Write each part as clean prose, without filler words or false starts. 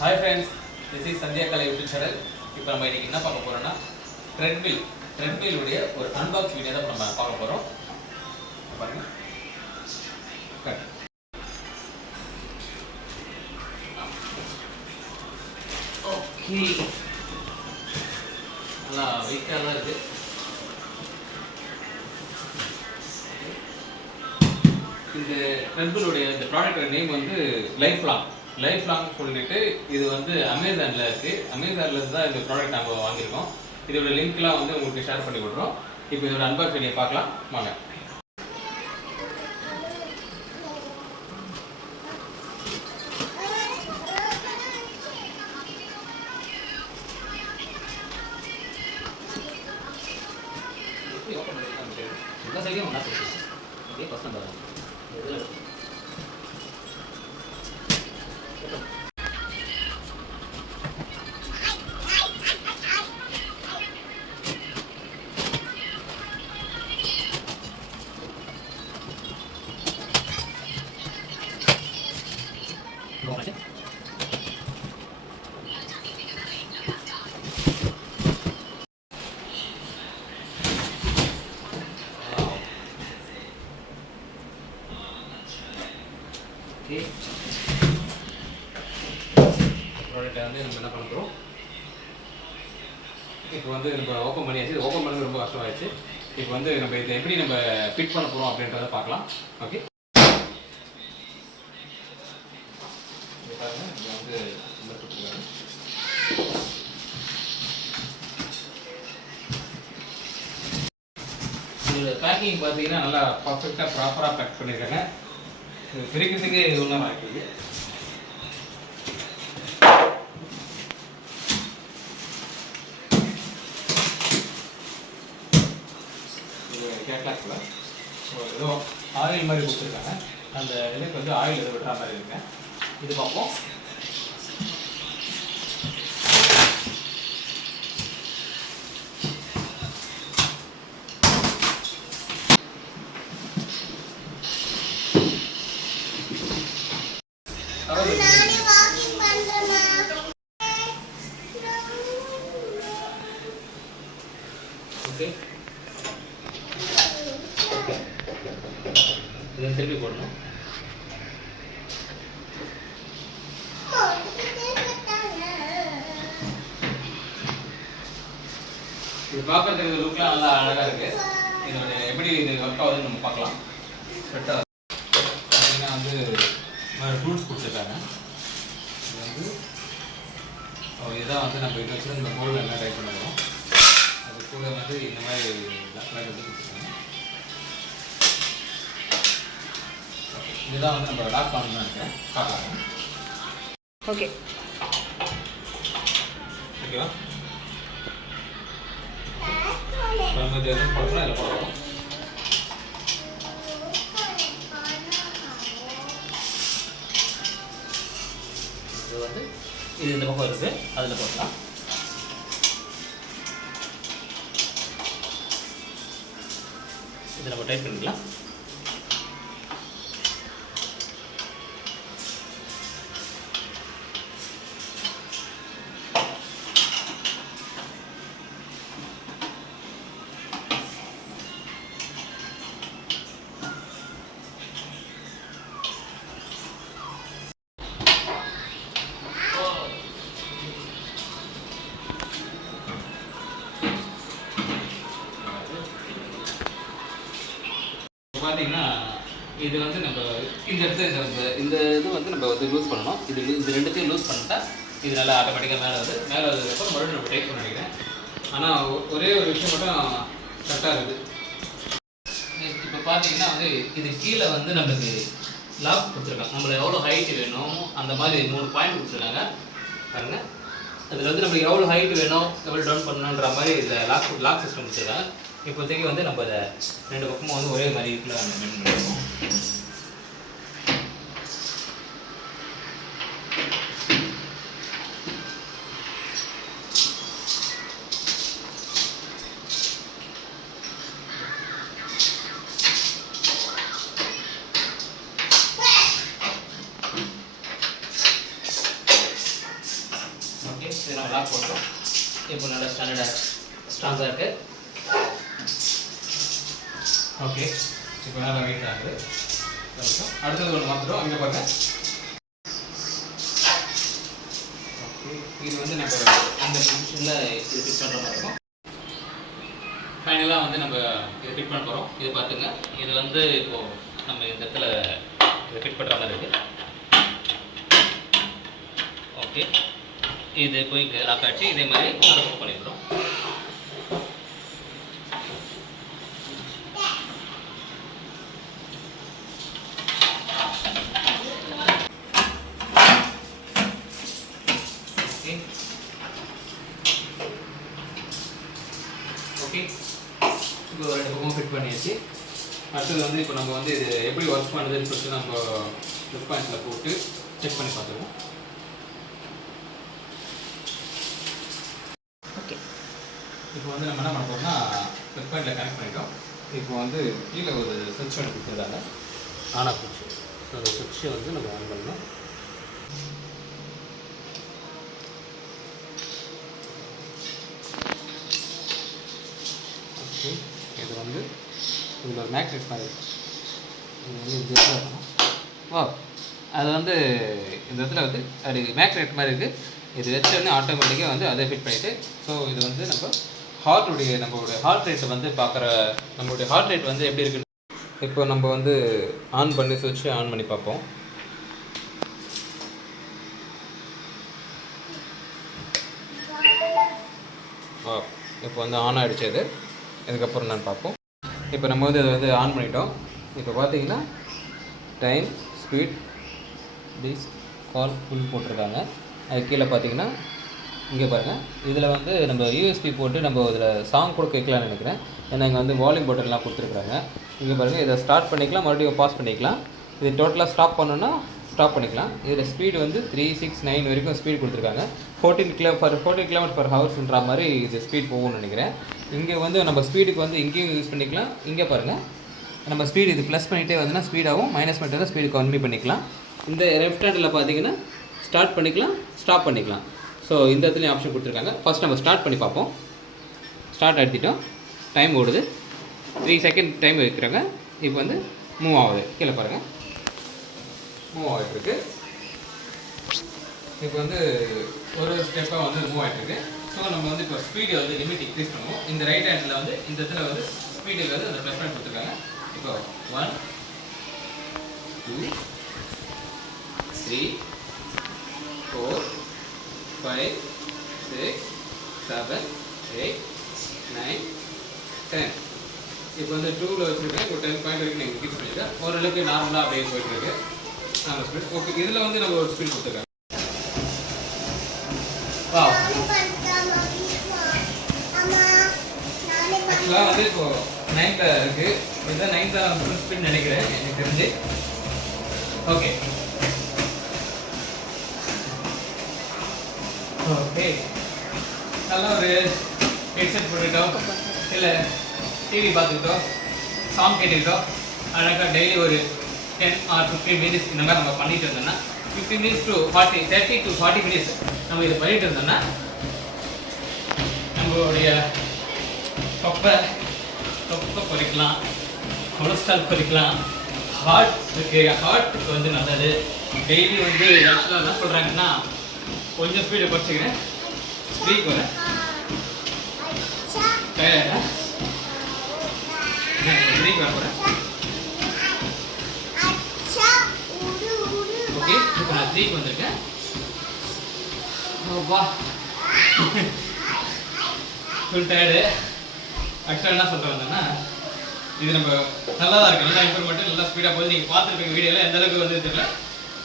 Hi friends, this is Sandhya Kalai YouTube channel. இப்போ நம்ம இன்னைக்கு என்ன பார்க்க போறோம்னா ட்ரெட்மில்லுடைய ஒரு அன்பாக்ஸ் வீடியோ தான் நம்ம பார்க்க போகிறோம். பாருங்க. ஓகே, நல்லா வெயிட்டாக தான் இருக்குது. இந்த ட்ரெட்மில்லுடைய இந்த ப்ராடக்டோட நேம் வந்து லைஃப் லாங் சொல்லிட்டு இது வந்து அமேசானில் இருக்குது. அமேசானில் தான் இந்த ப்ராடக்ட் நம்ம வாங்கியிருக்கோம். இதோட லிங்க்லாம் வந்து உங்களுக்கு ஷேர் பண்ணி கொடுறோம். இப்போ இதோட அன்பாக்ஸ் வீடியோ பார்க்கலாம் வாங்க. ஓகே, ப்ராடக்ட்டை வந்து நம்ம என்ன பண்ண போகிறோம், இப்போ வந்து நம்ம ஓப்பன் பண்ணியாச்சு. ஓப்பன் பண்ணது ரொம்ப கஷ்டமாயிடுச்சு. இப்போ வந்து நம்ம இதை எப்படி நம்ம ஃபிட் பண்ண போகிறோம் அப்படின்றத பார்க்கலாம். ஓகே, பாருங்கள், இங்கே வந்து நம்பர் கொடுத்துருக்காங்க. இதோட பேக்கிங் பார்த்தீங்கன்னா நல்லா பர்ஃபெக்டாக ப்ராப்பராக பேக் பண்ணியிருக்காங்க. பிரிக்கிறதுக்கு ஒன்றும் இருக்குது. கேட்லாக்ல ஏதோ ஆயில் மாதிரி கொடுத்துருக்காங்க. அந்த இதுக்கு வந்து ஆயில் எதை விடுற மாதிரி இருக்குங்க. இது பார்ப்போம். ஓகே, இதை திருப்பி போடணும். இது பார்க்கறதுக்கு இந்த லுக்லாம் நல்லா அழகாக இருக்குது. இதோட எப்படி இது ஒர்க் ஆகுதுன்னு நம்ம பார்க்கலாம். ஸ்வெட்டர் பார்த்தீங்கன்னா வந்து டூல்ஸ் கொடுத்துருக்காங்க. இது வந்து இதுதான் வந்து நம்ம இதை வச்சு இந்த போர்டில் எல்லாம் டைப் பண்ண போகிறோம். அது கூட வந்து இந்த மாதிரி பிளாக் வந்து கொடுத்துருக்காங்க. இதுதான் வந்து நம்ம லாக் பண்ணணும்னு நினைக்கிறேன். பார்க்கலாம். ஓகே, ஓகேவா? நம்ம இது வந்து போடணும், இதில் போடுறோம். இது வந்து இது இந்த பக்கம் இருக்குது, அதில் போடலாம். இதை நம்ம டைப் பண்ணிக்கலாம். பார்த்தீங்கன்னா இது வந்து நம்ம இந்த இடத்துல இந்த இது வந்து நம்ம வந்து லூஸ் பண்ணணும். இது ரெண்டுத்தையும் லூஸ் பண்ணிட்டா இது நல்லா ஆட்டோமேட்டிக்காக மேலே வந்ததுக்கப்புறம் மறுபடியும் நம்ம டைப் பண்ண நினைக்கிறேன். ஆனால் ஒரே ஒரு விஷயம் மட்டும் கரெக்டாக இருக்குது. இப்போ பார்த்தீங்கன்னா வந்து இது கீழே வந்து நம்மளுக்கு லாக் கொடுத்துருக்காங்க. நம்மளுக்கு எவ்வளோ ஹைட் வேணும் அந்த மாதிரி 3 பாயிண்ட் கொடுத்துருக்காங்க பாருங்க. அதில் வந்து நம்மளுக்கு எவ்வளோ ஹைட் வேணும், எவ்வளோ டவுன் பண்ணணுன்ற மாதிரி இதில் லாக் சிஸ்டம் கொடுத்துருக்காங்க. இப்போதைக்கு வந்து நம்ம இதை 2 பக்கமும் வந்து ஒரே மாதிரி இருக்குல்ல மெயின்டைன் பண்ணுவோம். இது நம்ம லாக் போட்டோம். இப்போ நல்லா ஸ்ட்ராங்காக இருக்குது. ஓகே, இப்போ நல்லா வெயிட் ஆகுது. அடுத்தது ஒன்று மாற்றுறோம். இங்கே பாருங்க. ஓகே, இது வந்து நம்ம இந்த பொசிஷனில் இது ஃபிட் பண்ணுற மாதிரி இருக்கும். ஃபைனலாக வந்து நம்ம இதை ஃபிட் பண்ண போகிறோம். இது பார்த்துங்க, இது வந்து இப்போது நம்ம இந்த இடத்துல இதை ஃபிட் பண்ணுற மாதிரி இருக்குது. ஓகே, இது போய் இங்கே லாக் ஆகிடுச்சு. இதே மாதிரி அதை பண்ணிடுறோம். ஓகே, இப்போ ரெண்டு பக்கமும் ஃபிட் பண்ணியாச்சு. அடுத்தது வந்து இப்போ நம்ம வந்து இது எப்படி ஒர்க் பண்ணுதுன்னு சொல்லிட்டு நம்ம ஃபிட் பாயிண்ட்ஸில் போட்டு செக் பண்ணி பார்த்துருவோம். ஓகே, இப்போ வந்து நம்ம என்ன பண்ண போகிறோம்னா ஃபிட் பாயிண்டில் கனெக்ட் பண்ணிட்டோம். இப்போ வந்து கீழே ஒரு சுவிட்ச் ஒன்று கொடுத்துருந்தாங்க, ஆன் ஆஃப் சுவிட்ச். ஸோ அந்த சுவிட்சை வந்து நம்ம ஆன் பண்ணணும். இது வந்து இதில் ஒரு மேக்னெட் மாதிரி இது வா, அது வந்து இந்த இடத்துல வந்து அது மேக்னெட் மாதிரி இருக்குது. இது வச்சோடனே ஆட்டோமேட்டிக்காக வந்து அதை ஃபிட் பண்ணிவிட்டு, ஸோ இது வந்து நம்ம நம்மளுடைய ஹார்ட் ரேட்டை வந்து பார்க்குற, நம்மளுடைய ஹார்ட் ரேட் வந்து எப்படி இருக்குன்னு இப்போ நம்ம வந்து ஆன் பண்ணி சுவிட்சை ஆன் பண்ணி பார்ப்போம். வா, இப்போ வந்து ஆன் ஆகிடுச்சு. அது இதுக்கப்புறம் நான் பார்ப்போம். இப்போ நம்ம வந்து அதை வந்து ஆன் பண்ணிட்டோம். இப்போ பார்த்தீங்கன்னா டைம், ஸ்பீட், டிஸ், கால், ஃபுல் போட்டிருக்காங்க. அது கீழே பார்த்தீங்கன்னா இங்கே பாருங்கள், இதில் வந்து நம்ம யூஎஸ்பி போட்டு நம்ம இதில் சாங் கூட கேட்கலான்னு நினைக்கிறேன். ஏன்னா இங்கே வந்து வால்யூம் பட்டன்லாம் கொடுத்துருக்குறாங்க. இங்கே பாருங்கள், இதை ஸ்டார்ட் பண்ணிக்கலாம், மறுபடியும் பாஸ் பண்ணிக்கலாம். இது டோட்டலாக ஸ்டாப் பண்ணோன்னா ஸ்டாப் பண்ணிக்கலாம். இதில் ஸ்பீடு வந்து 369 வரைக்கும் ஸ்பீட் கொடுத்துருக்காங்க. 14 km/h மாதிரி இது ஸ்பீட் போகும்னு நினைக்கிறேன். இங்கே வந்து நம்ம ஸ்பீடுக்கு வந்து இங்கேயும் யூஸ் பண்ணிக்கலாம். இங்கே பாருங்கள், நம்ம ஸ்பீடு இது ப்ளஸ் பண்ணிகிட்டே வந்தோன்னா ஸ்பீடாகவும், மைனஸ் பண்ணிட்டா ஸ்பீடு கம்மி பண்ணிக்கலாம். இந்த லெஃப்ட் ஹேண்டில் பார்த்தீங்கன்னா ஸ்டார்ட் பண்ணிக்கலாம், ஸ்டாப் பண்ணிக்கலாம். ஸோ இந்த இடத்துலையும் ஆப்ஷன் கொடுத்துருக்காங்க. ஃபஸ்ட் நம்ம ஸ்டார்ட் பண்ணி பார்ப்போம். ஸ்டார்ட் எடுத்துட்டோம். டைம் ஓடுது, 3 செகண்ட் டைம் வைக்கிறாங்க. இப்போ வந்து மூவ் ஆகுது. கீழே பாருங்கள், மூவ் ஆகிட்டுருக்கு. இப்போ வந்து ஒரு ஸ்டெப்பாக வந்து மூவ் ஆகிட்டுருக்கு. ஸோ நம்ம வந்து இப்போ ஸ்பீடு வந்து லிமிட் இன்க்ரீஸ் பண்ணுவோம். இந்த ரைட் ஹேண்டில் வந்து இந்த இடத்துல வந்து ஸ்பீடுக்கு வந்து அந்த ப்ளஸ் பாயிண்ட் கொடுத்துருக்காங்க. இப்போ 1 2 3 4 5 6 7 8 9 10. இப்போ வந்து 2ல் வச்சுருக்கேன். இப்போ 10 பாயிண்ட் வரைக்கும் நீங்கள் இன்க்ரீஸ் பண்ணியிருக்கேன். ஓரளவுக்கு நார்மலாக அப்படியே போயிட்டுருக்கு நம்ம ஸ்பீட். ஓகே, இதில் வந்து நம்ம ஒரு ஸ்பீட் கொடுத்துருக்காங்க. ஆக்சுவலாக வந்து இப்போ 9th இருக்குது. இதுதான் 9th ஃபுல் ஸ்பீட் நினைக்கிறேன் எனக்கு தெரிஞ்சு. ஓகே ஓகே, நல்லா ஒரு ஹெட்செட் போட்டுக்கிட்டோம், இல்லை டிவி பார்த்துக்கிட்டோம், சாங் கேட்டுக்கிட்டோம், அழகாக டெய்லி ஒரு 10 or 15 மினிட்ஸ் இந்த மாதிரி நம்ம பண்ணிட்டு இருந்தோம்னா 15 மினிட்ஸ் to 30 to 40 மினிட்ஸ் நம்ம இதை பண்ணிட்டு இருந்தோம்னா நம்மளுடைய தொப்பை குறைக்கலாம், கொலஸ்ட்ரால் குறைக்கலாம், ஹார்ட்டுக்கு வந்து நல்லது. டெய்லி வந்து ஆக்சுவலாக என்ன சொல்கிறாங்கன்னா, கொஞ்சம் ஸ்பீடை குறைச்சிக்கிறேன், ஸ்பீக் வரேன், ஸ்பீக் வர போகிறேன். ஓகே, இப்போ நான் 3க்கு வந்திருக்கேன். வா, ஃபுல் டயர்டு. ஆக்சுவலாக என்ன சொல்லிட்டு வந்தேன்னா, இது நம்ம நல்லா தான் இருக்குது, நல்லா இம்ப்ரூவ்மெண்ட்டு, நல்லா ஸ்பீடாக போகுது. நீங்கள் பார்த்துருப்பீங்க வீடியோவில் எந்தளவுக்கு வந்து தெரியல.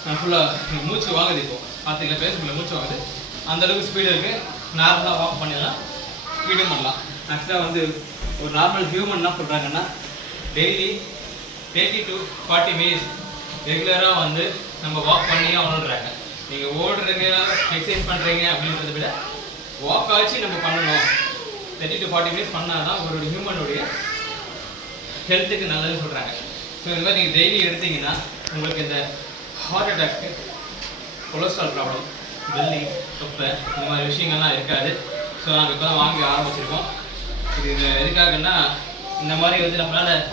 நான் ஃபுல்லாக மூச்சு வாங்குது. இப்போது பார்த்துக்கலாம், பேச முடியல, மூச்சு வாங்குது. அந்தளவுக்கு ஸ்பீடு இருக்குது. நார்மலாக வாக் பண்ணிடலாம், ஸ்பீடும் பண்ணலாம். ஆக்சுவலாக வந்து ஒரு நார்மல் ஹியூமன் என்ன சொல்கிறாங்கன்னா, டெய்லி 30 to 40 மினிட்ஸ் ரெகுலராக வந்து நம்ம வாக் பண்ணியே ஆகணுன்றாங்க. நீங்கள் ஓடுறீங்க, எக்ஸசைஸ் பண்ணுறீங்க அப்படின்றத விட வாக் ஆச்சு நம்ம பண்ணணும். 30 to 40 மினிட்ஸ் பண்ணால் தான் ஒரு ஹியூமனுடைய ஹெல்த்துக்கு நல்லதுன்னு சொல்கிறாங்க. ஸோ இந்த மாதிரி நீங்கள் டெய்லி எடுத்தீங்கன்னா உங்களுக்கு இந்த ஹார்ட் அட்டாக்கு, கொலஸ்ட்ரால் ப்ராப்ளம், வெள்ளி தொப்பை இந்த மாதிரி விஷயங்கள்லாம் இருக்காது. ஸோ நாங்கள் இப்போ தான் வாங்கி ஆரம்பிச்சிருக்கோம். இது எதுக்காகன்னா இந்த மாதிரி வந்து நம்மளால்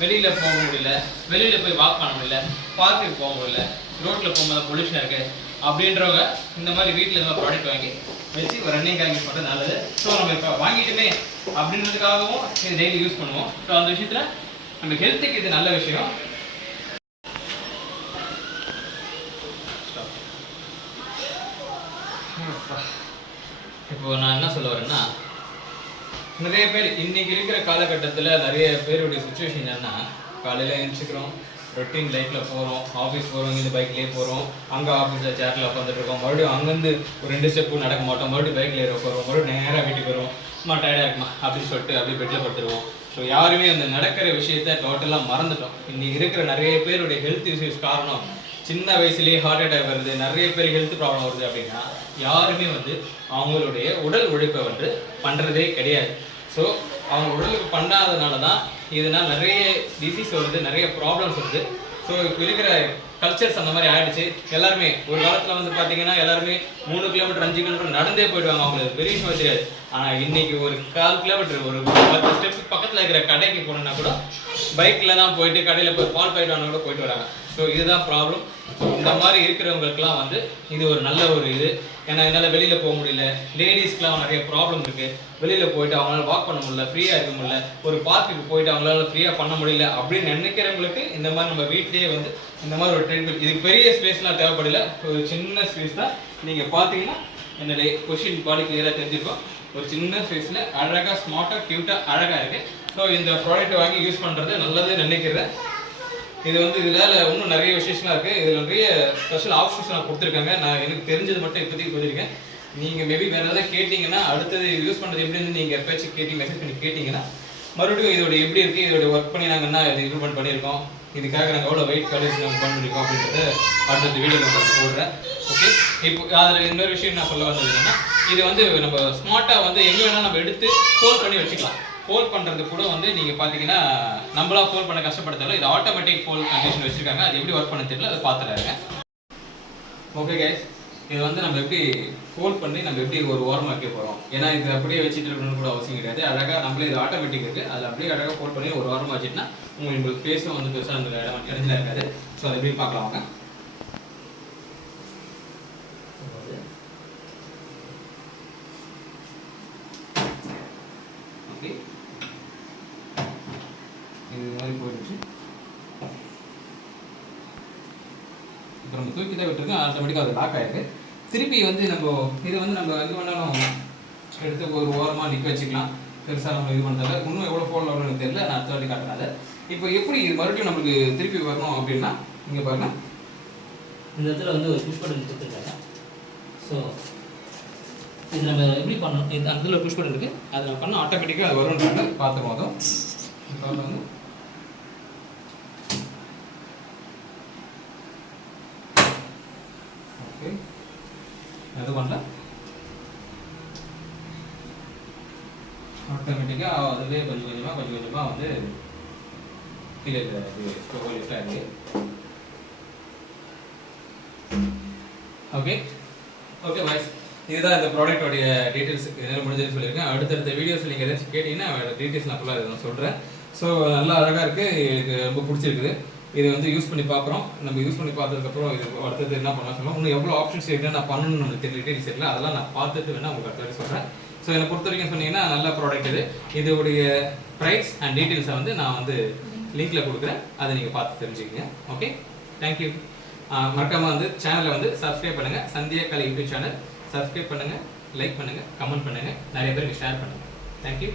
வெளியில் போக முடியல, வெளியில் போய் வாக் பண்ண முடியல, பார்க்குக்கு போக முடியல, ரோட்டில் போகும்போது பொல்யூஷன் இருக்குது அப்படின்றவங்க இந்த மாதிரி வீட்டில் இந்த மாதிரி ப்ராடக்ட் வாங்கி வச்சு ஒரு ரன்னிங்காக யூஸ் பண்ணுறது நல்லது. ஸோ நம்ம இப்போ வாங்கிட்டுமே அப்படின்றதுக்காகவும் இது டெய்லி யூஸ் பண்ணுவோம். ஸோ அந்த விஷயத்தில் நம்ம ஹெல்த்துக்கு இது நல்ல விஷயம். இப்போ நான் என்ன சொல்ல வரேன்னா, நிறைய பேர் இன்னைக்கு இருக்கிற காலகட்டத்தில் நிறைய பேருடைய சுச்சுவேஷன் என்னன்னா, காலையில் எழுந்திரிச்சிக்கிறோம், ரொட்டீன் லைஃப்பில் போகிறோம், ஆஃபீஸ் போகிறோம், இந்த பைக்லேயே போகிறோம், அங்கே ஆஃபீஸில் சேரில் உட்காந்துட்டு இருக்கோம், மறுபடியும் அங்கேருந்து ஒரு 2 ஸ்டெப்பு நடக்க மாட்டோம், மறுபடியும் பைக்கில் ஏற போகிறோம், மறுபடியும் நேராக வீட்டுக்கு வருவோம், அம்மா டயர்டாக இருக்குமா அப்படின்னு சொல்லிட்டு அப்படியே பெட்டில் படுத்துருவோம். ஸோ யாருமே அந்த நடக்கிற விஷயத்த டோட்டலாக மறந்துட்டோம். இன்னைக்கு இருக்கிற நிறைய பேருடைய ஹெல்த் இஷ்யூஸ் காரணம் சின்ன வயசுலேயே ஹார்ட் அட்டாக் வருது, நிறைய பேர் ஹெல்த் ப்ராப்ளம் வருது அப்படின்னா யாருமே வந்து அவங்களுடைய உடல் உழைப்பை வந்து பண்ணுறதே கிடையாது. ஸோ அவங்க உடலுக்கு பண்ணாதனால தான் இதனால் நிறைய டிசீஸ் வருது, நிறைய ப்ராப்ளம்ஸ் வருது. ஸோ இப்போ இருக்கிற கல்ச்சர்ஸ் அந்த மாதிரி ஆகிடுச்சு. எல்லாருமே ஒரு காலத்தில் வந்து பார்த்தீங்கன்னா எல்லாருமே 3 கிலோமீட்டர் 5 கிலோமீட்டர் நடந்தே போயிடுவாங்க, அவங்களுக்கு பெரிய விஷயம் தெரியாது. ஆனால் இன்னைக்கு ஒரு 4 கிலோமீட்டர் ஒரு 10 ஸ்டெப்ஸ் பக்கத்தில் இருக்கிற கடைக்கு போனோன்னா கூட பைக்கில் தான் போயிட்டு கடையில் போய் பால் பாயிட்டு வாங்க கூட போயிட்டு வராங்க. ஸோ இதுதான் ப்ராப்ளம். இந்த மாதிரி இருக்கிறவங்களுக்குலாம் வந்து இது ஒரு நல்ல ஒரு இது. ஏன்னா என்னால் வெளியில் போக முடியல, லேடிஸ்க்குலாம் நிறைய ப்ராப்ளம் இருக்குது, வெளியில் போயிட்டு அவங்களால வாக் பண்ண முடியல, ஃப்ரீயாக இருக்க முடியல, ஒரு பார்க்குக்கு போயிட்டு அவங்களால ஃப்ரீயாக பண்ண முடியல அப்படின்னு நினைக்கிறவங்களுக்கு இந்த மாதிரி நம்ம வீட்லேயே வந்து இந்த மாதிரி ஒரு ட்ரெண்ட். இதுக்கு பெரிய ஸ்பேஸ்லாம் தேவைப்படல, ஒரு சின்ன ஸ்பேஸ் தான். நீங்கள் பார்த்தீங்கன்னா என்னுடைய கொஷின் பாடி கிளியராக தெரிஞ்சிருக்கோம். ஒரு சின்ன ஸ்பேஸில் அழகாக ஸ்மார்ட்டாக க்யூட்டாக அழகாக இருக்குது. ஸோ இந்த ப்ராடக்ட் வாங்கி யூஸ் பண்ணுறது நல்லது நினைக்கிறேன். இது வந்து இதில் இன்னும் நிறைய விசேஷம்லாம் இருக்குது. இதில் நிறைய ஸ்பெஷல் ஆப்ஷன்ஸ்லாம் கொடுத்துருக்காங்க. நான் எனக்கு தெரிஞ்சது மட்டும் இப்போதைக்கு சொல்லியிருக்கேன். நீங்கள் மேபி வேறு எதாவது கேட்டிங்கன்னா, அடுத்தது யூஸ் பண்ணுறது எப்படி இருந்து நீங்கள் எப்போச்சும் கேட்டிங்க மெசேஜ் பண்ணி கேட்டிங்கன்னா மறுபடியும் இதோட எப்படி இருக்குது, இதோட ஒர்க் பண்ணி நாங்கள் என்ன இது இம்ப்ரூவ்மெண்ட் பண்ணியிருக்கோம், இதுக்காக நாங்கள் எவ்வளோ வெயிட் கலர்ஸ் நாங்கள் பண்ணியிருக்கோம் அப்படின்றத அடுத்த வீடியோ நான் போடுறேன். ஓகே, இப்போ அதில் இன்னொரு விஷயம் நான் சொல்ல வந்தது என்னன்னா, இது வந்து நம்ம ஸ்மார்ட்டாக வந்து எங்கே வேணால் நம்ம எடுத்து ஃபோல்ட் பண்ணி வச்சுக்கலாம். ஃபோல்ட் பண்ணுறது கூட வந்து நீங்கள் பார்த்தீங்கன்னா நம்மளா ஃபோல்ட் பண்ண கஷ்டப்படுத்தாலும் இது ஆட்டோமேட்டிக் ஃபோல்ட் கண்டிஷன் வச்சுருக்காங்க. அது எப்படி ஒர்க் பண்ண தெரியல, அதை பார்த்துறாங்க. ஓகே கைஸ், இது வந்து நம்ம எப்படி ஃபோல்ட் பண்ணி நம்ம எப்படி ஒரு ஓரமாக வைக்க போகிறோம். ஏன்னா இது அப்படியே வச்சுட்டு இருக்கணும்னு கூட அவசியம் கிடையாது. அழகாக நம்மளே இது ஆட்டோமேட்டிக் இருக்குது, அதில் அப்படியே அழகாக ஃபோல்ட் பண்ணி ஒரு ஓரமாக வச்சுட்டுனா உங்களுக்கு ஃபேஸும் வந்து பெருசாக அந்த இடத்துல இருக்காது. ஸோ அதை எப்படி பார்க்கலாம் வாங்க. ஓகே, இது மாதிரி போயிடுச்சு. இப்போ நம்ம தூக்கி தான் விட்டுருக்கோம், ஆட்டோமேட்டிக்காக அது லாக் ஆகிருக்கு. திருப்பி வந்து நம்ம இது வந்து நம்ம எது வேணாலும் எடுத்து ஒரு ஓரமாக நிற்க வச்சுக்கலாம். பெருசாக நம்ம இது பண்ணுறதால இன்னும் எவ்வளோ ஃபோன் வரணும்னு எனக்கு தெரியல, நான் அடுத்த வாட்டி காட்டுறதால. இப்போ எப்படி இது மறுபடியும் நம்மளுக்கு திருப்பி வரணும் அப்படின்னா இங்கே பாருங்கள், இந்த இடத்துல வந்து ஒரு புஷ் பட்டன் கொடுத்துருக்காங்க. ஸோ இது நம்ம எப்படி பண்ணணும், இது அதில் புஷ் பட்டன் இருக்குது, அதை நம்ம பண்ணால் ஆட்டோமேட்டிக்காக அது வரும்ன்றாங்க. பார்த்துருவோம். அதுவும் இப்போ வந்து ஓகே, அது பண்ணல, ஆட்டோமேட்டிக்காக அதுலேயே கொஞ்சம் கொஞ்சமாக வந்து கீழே லிஃப்ட் ஆகிடுது. ஓகே ஓகே வாய்ஸ், இதுதான் இந்த ப்ராடக்டோடைய டீட்டெயில்ஸ். என்னால் முடிஞ்சதுன்னு சொல்லியிருக்கேன். அடுத்தடுத்த வீடியோஸ் நீங்கள் ஏதாச்சும் கேட்டிங்கன்னா டீட்டெயில்ஸ் நான் ஃபுல்லாக நான் சொல்கிறேன். ஸோ நல்லா அழகாக இருக்குது, எனக்கு ரொம்ப பிடிச்சிருக்குது. இது வந்து யூஸ் பண்ணி பார்க்குறோம். நம்ம யூஸ் பண்ணி பார்த்ததுக்கப்புறம் இது அடுத்தது என்ன பண்ணலாம் சொல்லுவோம். இன்னும் எவ்வளோ ஆப்ஷன்ஸ் இருக்குன்னு நான் பண்ணணும்னு நம்மளுக்கு டீட்டெயில்ஸ் தெரியல, அதெல்லாம் நான் பார்த்துட்டு வேணால் உங்களுக்கு அடுத்த வரைக்கும் சொல்கிறேன். ஸோ என்னை பொறுத்த வரைக்கும் சொன்னீங்கன்னா நல்ல ப்ராடக்ட் இது. இதோடைய ப்ரைஸ் அண்ட் டீட்டெயில்ஸை வந்து நான் வந்து லிங்க்கில் கொடுக்குறேன், அதை நீங்கள் பார்த்து தெரிஞ்சுக்கங்க. Okay, thank you. மறக்காமல் வந்து சேனலை வந்து சப்ஸ்கிரைப் பண்ணுங்கள். சந்தியா கலை யூடியூப் சேனல் சப்ஸ்கிரைப் பண்ணுங்கள், லைக் பண்ணுங்கள், கமெண்ட் பண்ணுங்கள், நிறைய பேருக்கு ஷேர் பண்ணுங்கள். தேங்க்யூ.